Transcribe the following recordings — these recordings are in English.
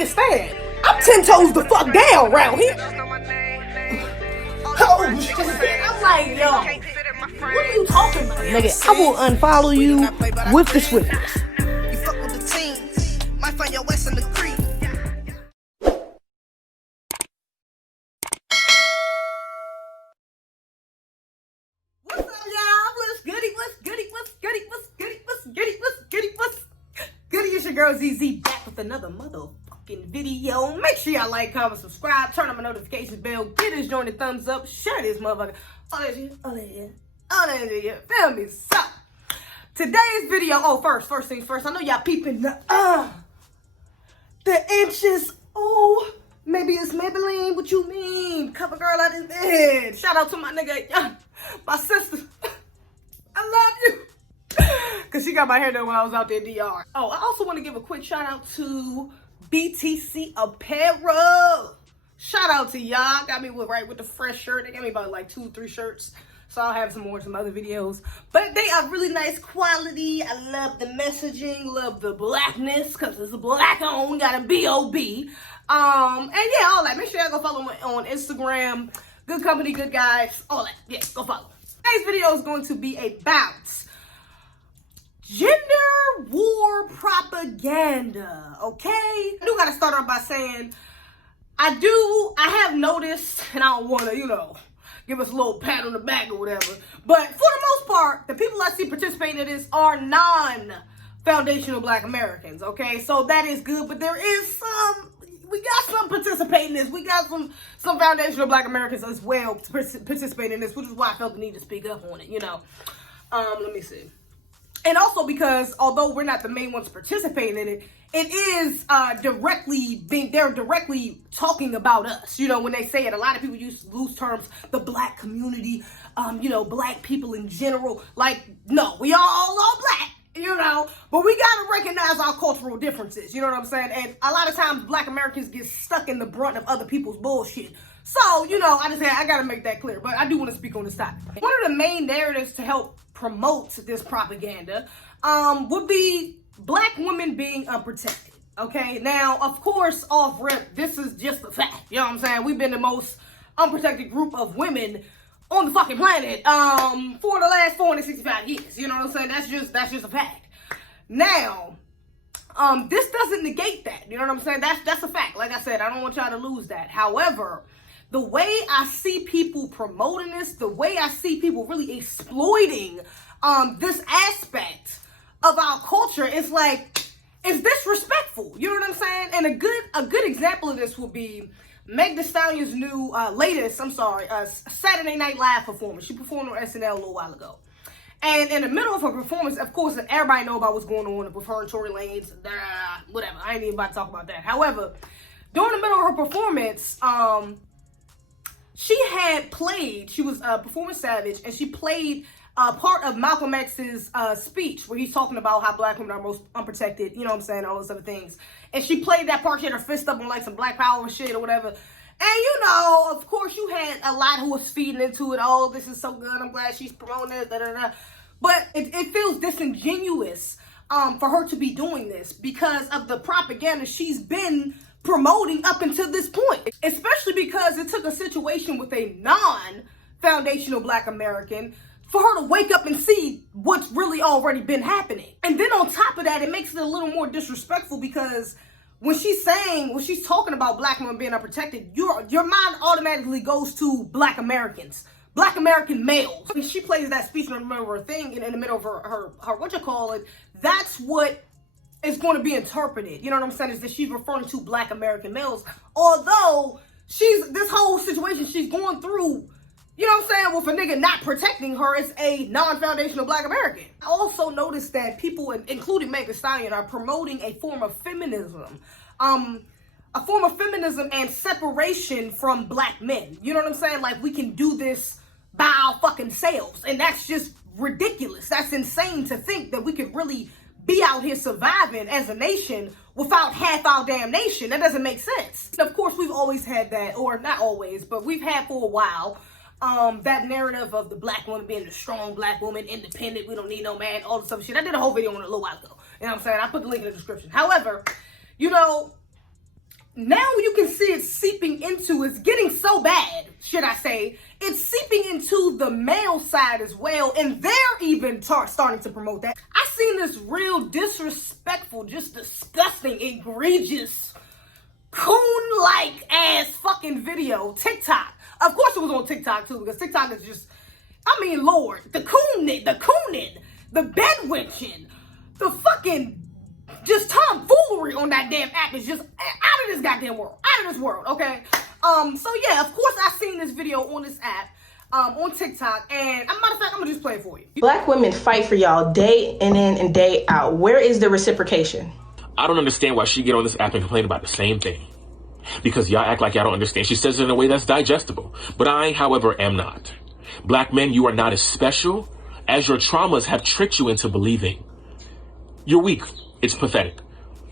understand. I'm 10 toes the fuck down around here. Oh shit. I'm like, yo, what are you talking about? Nigga, I will unfollow you with the swiftness. You fuck with the team, might find your ass in the creek. What's up, y'all? What's goody? What's goody? What's goody? What's goody? What's goody? What's goody? What's goody? It's your girl Zeze back with another motherfucking video. Make sure y'all like, comment, subscribe, turn on my notifications bell, get this joint a thumbs up, share this motherfucker. All that shit. Feel me? So, today's video. Oh, first things first. I know y'all peeping the inches. Oh, maybe it's Maybelline. What you mean? Cover girl out his bed. Shout out to my nigga, my sister. I love you. Cause she got my hair done when I was out there DR. Oh, I also want to give a quick shout out to BTC Apparel. Shout out to y'all. Got me with the fresh shirt. They got me about like 2-3 shirts. So I'll have some more in some other videos. But they are really nice quality. I love the messaging, love the blackness, because it's a black on, got a B.O.B. And yeah, all that. Make sure y'all go follow me on Instagram. Good company, good guys, all that. Yeah, go follow. Today's video is going to be about gender war propaganda, okay? I do gotta start off by saying, I have noticed, and I don't wanna, give us a little pat on the back or whatever, but for the most part, the people I see participating in this are non-foundational Black Americans, okay? So that is good, but there is we got some participating in this. We got some foundational Black Americans as well participating in this, which is why I felt the need to speak up on it, Let me see. And also because, although we're not the main ones participating in it, it is they're directly talking about us. When they say it, a lot of people use loose terms, the Black community, Black people in general. Like, no, we all Black, but we gotta recognize our cultural differences, you know what I'm saying? And a lot of times Black Americans get stuck in the brunt of other people's bullshit. So, I gotta make that clear, but I do want to speak on this topic. One of the main narratives to help promote this propaganda would be Black women being unprotected, okay? Now, of course, off rip, this is just a fact, you know what I'm saying? We've been the most unprotected group of women on the fucking planet for the last 465 years, you know what I'm saying? That's just a fact. Now, this doesn't negate that, you know what I'm saying? That's a fact. Like I said, I don't want y'all to lose that. However, the way I see people promoting this, the way I see people really exploiting this aspect of our culture, it's like, it's disrespectful. You know what I'm saying? And a good example of this would be Meg Thee Stallion's new Saturday Night Live performance. She performed on SNL a little while ago. And in the middle of her performance, of course, everybody know about what's going on with her and Tory Lanez, whatever. I ain't even about to talk about that. However, during the middle of her performance, she was performing Savage, and she played part of Malcolm X's speech where he's talking about how Black women are most unprotected, you know what I'm saying, all those other things. And she played that part, she had her fist up on like some Black Power shit or whatever. And of course you had a lot who was feeding into it. Oh, this is so good, I'm glad she's promoting this, da-da-da. But it feels disingenuous for her to be doing this because of the propaganda she's been promoting up until this point, especially because it took a situation with a non-foundational Black American for her to wake up and see what's really already been happening. And then on top of that, it makes it a little more disrespectful because when she's talking about Black women being unprotected, your mind automatically goes to Black Americans, Black American males. When she plays that speech in the middle of her thing, in the middle of her that's what is going to be interpreted. You know what I'm saying? Is that she's referring to Black American males. Although this whole situation she's going through, you know what I'm saying, with a nigga not protecting her as a non-foundational Black American. I also noticed that people, including Meg Thee Stallion, are promoting a form of feminism. A form of feminism and separation from Black men. You know what I'm saying? Like, we can do this by our fucking selves. And that's just ridiculous. That's insane to think that we could really be out here surviving as a nation without half our damn nation. That doesn't make sense. And of course, we've always had that, or not always, but we've had for a while, that narrative of the Black woman being the strong Black woman, independent, we don't need no man, all this other shit. I did a whole video on it a little while ago. You know what I'm saying? I put the link in the description. However, now you can see it seeping into, it's getting so bad, should I say, it's seeping into the male side as well, and they're even starting to promote that. I seen this real disrespectful, just disgusting, egregious, coon-like ass fucking video, TikTok. Of course it was on TikTok too, because TikTok is just, I mean, Lord, the cooning, the bedwitching, the fucking just tomfoolery on that damn app is just out of this goddamn world. Out of this world, okay? So yeah, of course I seen this video on this app, on TikTok, and as a matter of fact, I'm gonna just play it for you. Black women fight for y'all day in and day out. Where is the reciprocation? I don't understand why she get on this app and complain about the same thing. Because y'all act like y'all don't understand. She says it in a way that's digestible. But I, however, am not. Black men, you are not as special as your traumas have tricked you into believing. You're weak. It's pathetic.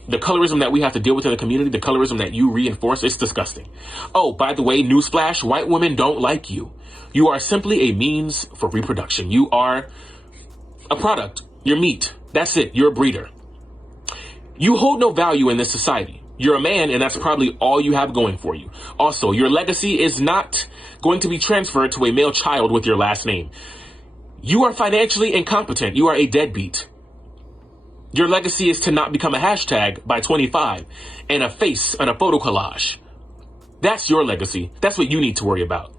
The colorism that we have to deal with in the community, the colorism that you reinforce, it's disgusting. Oh, by the way, newsflash, white women don't like you. You are simply a means for reproduction. You are a product. You're meat. That's it. You're a breeder. You hold no value in this society. You're a man, and that's probably all you have going for you. Also, your legacy is not going to be transferred to a male child with your last name. You are financially incompetent. You are a deadbeat. Your legacy is to not become a hashtag by 25 and a face on a photo collage. That's your legacy. That's what you need to worry about.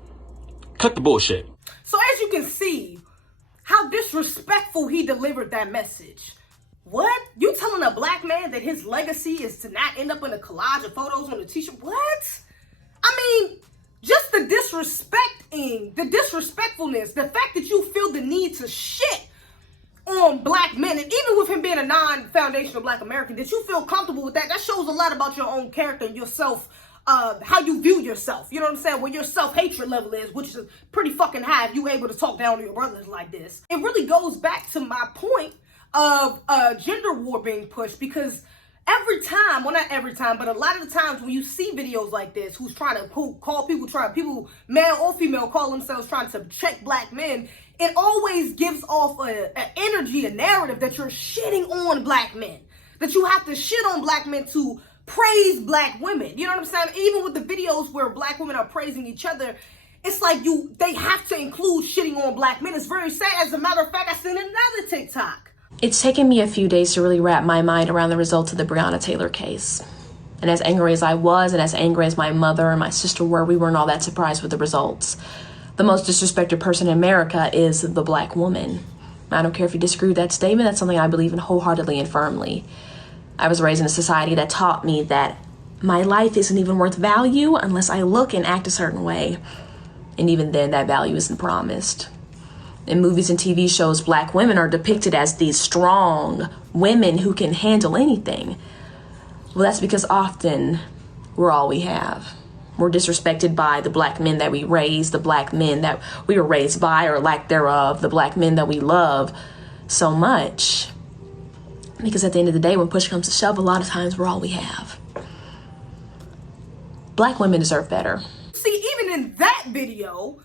Cut the bullshit. So as you can see, how disrespectful he delivered that message. What? You telling a black man that his legacy is to not end up in a collage of photos on a t-shirt? What? I mean, just the disrespecting, the disrespectfulness, the fact that you feel the need to shit on black men, and even with him being a non-foundational black American, that you feel comfortable with that, that shows a lot about your own character and yourself, how you view yourself. You know what I'm saying? Where your self-hatred level is, which is pretty fucking high if you able to talk down to your brothers like this. It really goes back to my point of gender war being pushed, because every time, well, not every time, but a lot of the times when you see videos like this, who's trying to call people, male or female, call themselves trying to check black men, it always gives off an energy, a narrative that you're shitting on black men, that you have to shit on black men to praise black women. You know what I'm saying? Even with the videos where black women are praising each other, it's like they have to include shitting on black men. It's very sad. As a matter of fact, I seen another TikTok. It's taken me a few days to really wrap my mind around the results of the Breonna Taylor case. And as angry as I was, and as angry as my mother and my sister were, we weren't all that surprised with the results. The most disrespected person in America is the black woman. I don't care if you disagree with that statement. That's something I believe in wholeheartedly and firmly. I was raised in a society that taught me that my life isn't even worth value unless I look and act a certain way. And even then, that value isn't promised. In movies and TV shows, black women are depicted as these strong women who can handle anything. Well, that's because often we're all we have. We're disrespected by the black men that we raise, the black men that we were raised by or lack thereof, the black men that we love so much. Because at the end of the day, when push comes to shove, a lot of times we're all we have. Black women deserve better. See, even in that video,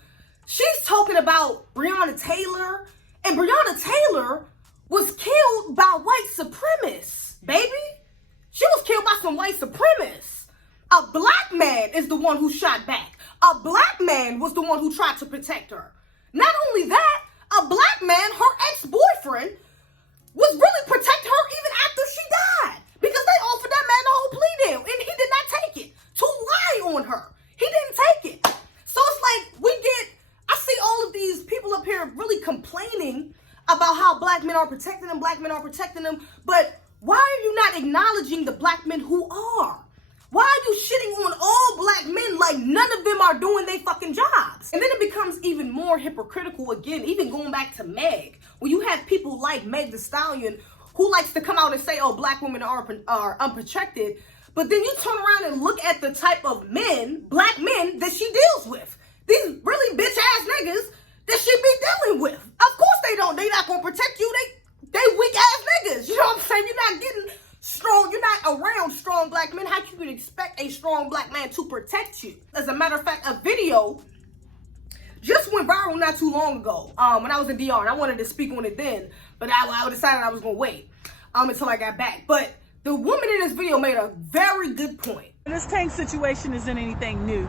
she's talking about Breonna Taylor, and Breonna Taylor was killed by white supremacists, baby. She was killed by some white supremacists. A black man is the one who shot back. A black man was the one who tried to protect her. Not only that, a black man, her ex-boyfriend, was really protecting her even after she died, because they offered that man the whole plea deal, and he did not take it to lie on her. He didn't take it. So it's like I see all of these people up here really complaining about how black men are protecting them, but why are you not acknowledging the black men who are? Why are you shitting on all black men like none of them are doing their fucking jobs? And then it becomes even more hypocritical again, even going back to Meg, where you have people like Meg Thee Stallion who likes to come out and say, oh, black women are unprotected, but then you turn around and look at the type of men, black men, that she deals with. These really bitch-ass niggas that she be dealing with. Of course they don't. They not gonna protect you. They weak-ass niggas. You know what I'm saying? You're not getting strong. You're not around strong black men. How you can expect a strong black man to protect you? As a matter of fact, a video just went viral not too long ago when I was in DR, and I wanted to speak on it then, but I decided I was gonna wait until I got back. But the woman in this video made a very good point. This Tank situation isn't anything new.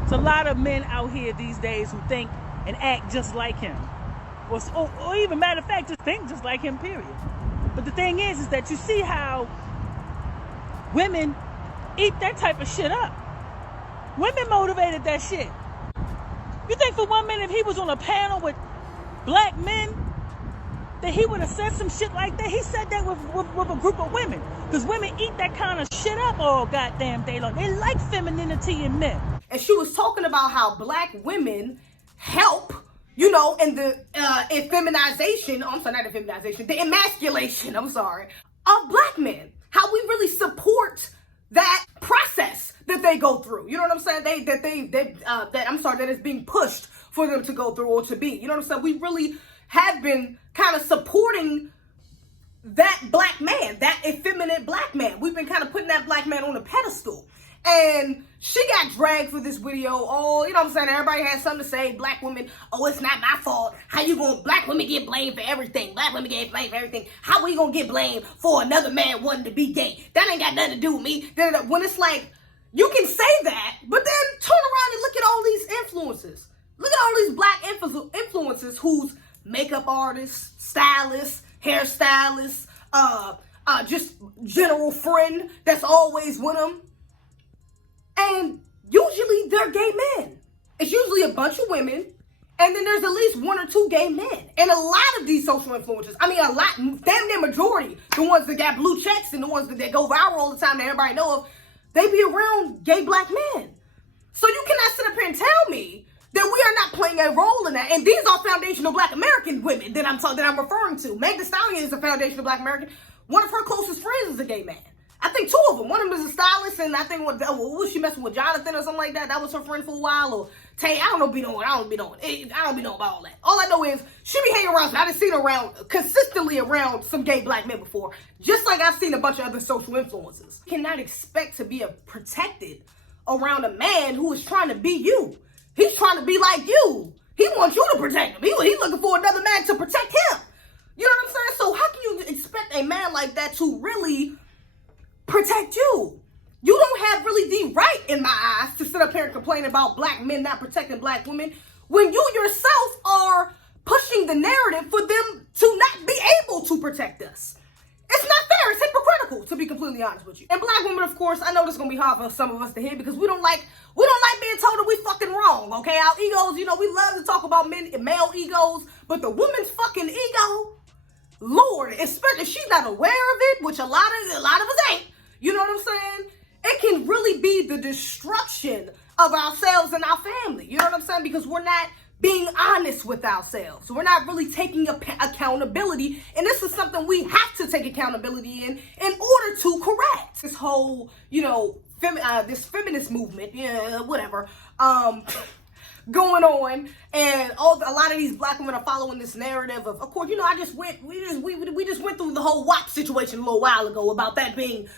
There's a lot of men out here these days who think and act just like him. Or even, matter of fact, just think just like him, period. But the thing is that you see how women eat that type of shit up. Women motivated that shit. You think for 1 minute if he was on a panel with black men, that he would have said some shit like that? He said that with a group of women. Because women eat that kind of shit up all goddamn day long. They like femininity in men. And she was talking about how black women help, you know, in the effeminization, I'm sorry, not effeminization, the emasculation, I'm sorry, of black men. How we really support that process that they go through. You know what I'm saying? That is being pushed for them to go through or to be. You know what I'm saying? We really have been kind of supporting that black man, that effeminate black man. We've been kind of putting that black man on a pedestal. And she got dragged for this video. Oh, you know what I'm saying? Everybody has something to say. Black women, oh, it's not my fault. How you gonna, black women get blamed for everything. Black women get blamed for everything. How we gonna get blamed for another man wanting to be gay? That ain't got nothing to do with me. When it's like, you can say that, but then turn around and look at all these influencers. Look at all these black influencers who's makeup artists, stylists, hairstylists, just general friend that's always with them. And usually they're gay men. It's usually a bunch of women, and then there's at least 1 or 2 gay men. And a lot of these social influencers, I mean a lot, damn near majority, the ones that got blue checks and the ones that go viral all the time that everybody know of, they be around gay black men. So you cannot sit up here and tell me that we are not playing a role in that. And these are foundational black American women that I'm referring to. Meg Thee Stallion is a foundational black American. One of her closest friends is a gay man. I think 2 of them. One of them is a stylist, and I think was she messing with Jonathan or something like that? That was her friend for a while. Or Tay, I don't know I don't be knowing about all that. All I know is she be hanging around. I done seen her consistently around some gay black men before. Just like I've seen a bunch of other social influencers. You cannot expect to be protected around a man who is trying to be you. He's trying to be like you. He wants you to protect him. He's looking for another man to protect him. You know what I'm saying? So how can you expect a man like that to really protect you? You don't have really the right, in my eyes, to sit up here and complain about black men not protecting black women when you yourself are pushing the narrative for them to not be able to protect us. It's not fair. It's hypocritical, to be completely honest with you. And black women, of course, I know this is gonna be hard for some of us to hear because we don't like being told that we fucking wrong. Okay, our egos, you know, we love to talk about male egos, but the woman's fucking ego, Lord, especially if she's not aware of it, which a lot of us ain't. You know what I'm saying? It can really be the destruction of ourselves and our family. You know what I'm saying? Because we're not being honest with ourselves. We're not really taking accountability. And this is something we have to take accountability in order to correct. This whole, you know, this feminist movement, whatever, going on. And a lot of these black women are following this narrative of course, you know, we just went through the whole WAP situation a little while ago about that being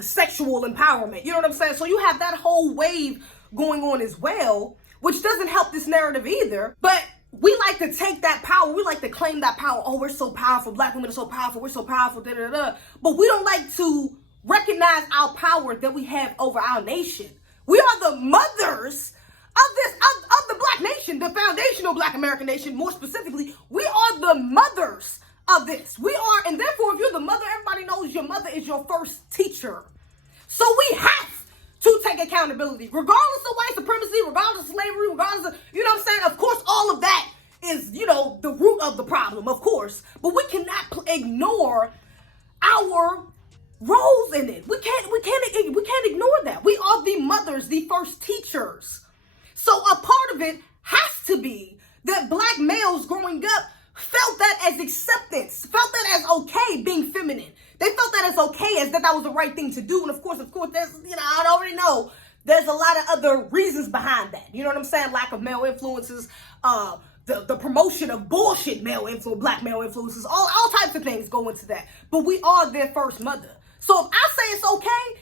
sexual empowerment. You know what I'm saying? So you have that whole wave going on as well, which doesn't help this narrative either. But we like to take that power. We like to claim that power. Oh, we're so powerful. Black women are so powerful. We're so powerful. Da, da, da. But we don't like to recognize our power that we have over our nation. We are the mothers of the black nation, the foundational black American nation. More specifically, we are the mothers of this. We are, and therefore, if you're the mother, everybody knows your mother is your first teacher. So we have to take accountability, regardless of white supremacy, regardless of slavery, regardless of, you know what I'm saying? Of course, all of that is, you know, the root of the problem, of course. But we cannot ignore our roles in it. We can't ignore that. We are the mothers, the first teachers. So a part of it has to be that black males growing up felt that as acceptance, felt that as okay being feminine. They felt that as okay, as that was the right thing to do. And of course, there's, you know, I already know there's a lot of other reasons behind that. You know what I'm saying? Lack of male influences, the promotion of bullshit black male influences, all types of things go into that. But we are their first mother. So if I say it's okay,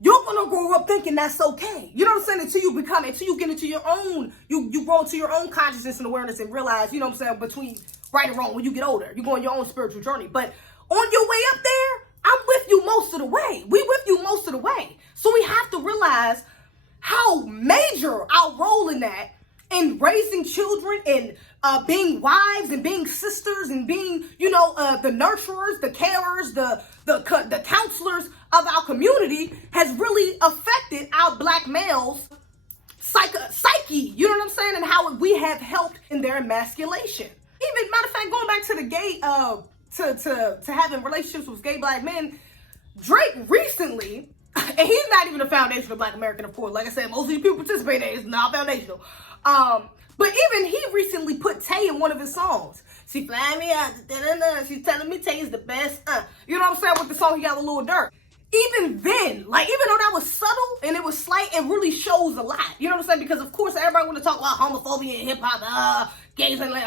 you're gonna grow up thinking that's okay. You know what I'm saying? Until you get into your own, you grow into your own consciousness and awareness and realize, you know what I'm saying, between right and wrong when you get older. You go on your own spiritual journey. But on your way up there, I'm with you most of the way. We with you most of the way. So we have to realize how major our role in that, in raising children and being wives and being sisters and being, the nurturers, the carers, the counselors of our community has really affected our black males' psyche, you know what I'm saying? And how we have helped in their emasculation. Even, matter of fact, going back to the gay, to having relationships with gay black men, Drake recently, and he's not even a foundation of Black American, of course. Like I said, most of these people participating in it is not foundational. But even he recently put Tay in one of his songs. She flying me out, she's telling me Tay is the best. You know what I'm saying? With the song he got with Lil Durk. Even then, like, even though that was subtle and it was slight, it really shows a lot. You know what I'm saying? Because of course everybody want to talk about homophobia and hip hop. Gays ain't like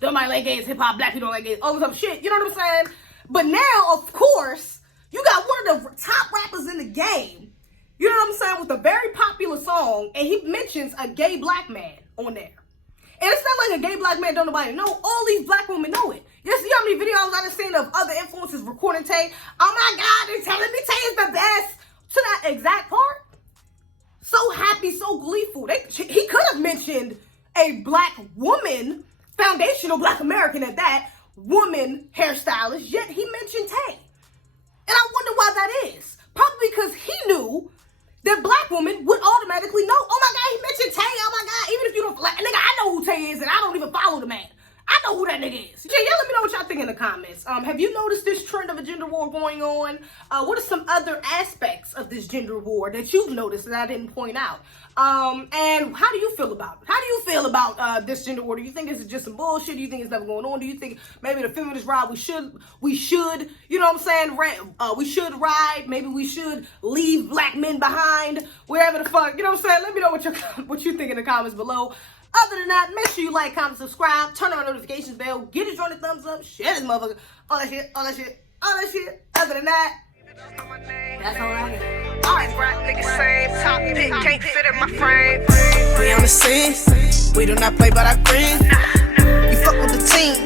nobody like gays, hip hop, black people don't like gays, all this other shit. You know what I'm saying? But now, of course, you got one of the top rappers in the game. You know what I'm saying? With a very popular song, and he mentions a gay black man on there. And it's not like a gay black man don't nobody know. All these black women know it. You see how many videos I've seen of other influencers recording Tay? Oh my God, they're telling me Tay is the best. To that exact part. So happy, so gleeful. He could have mentioned a black woman, foundational black American at that, woman hairstylist, yet he mentioned Tay. And I wonder why that is. Probably because he knew that black women would automatically know, oh my God, he mentioned Tay, oh my God, even if you don't, like, nigga, I know who Tay is and I don't even follow the man. I know who that nigga is. Yeah, let me know what y'all think in the comments. Have you noticed this trend of a gender war going on? What are some other aspects of this gender war that you've noticed that I didn't point out? And how do you feel about it? How do you feel about this gender war? Do you think this is just some bullshit? Do you think it's never going on? Do you think maybe the feminist ride we should, you know what I'm saying? We should ride. Maybe we should leave black men behind. Whatever the fuck, you know what I'm saying? Let me know what you think in the comments below. Other than that, make sure you like, comment, subscribe, turn on the notifications bell, get it, join the thumbs up, share this motherfucker, all that shit. Other than that, that's all I got. Alright, right, nigga, same top pick, can't fit in my frame. We on the scene, we do not play but I green. You fuck with the team,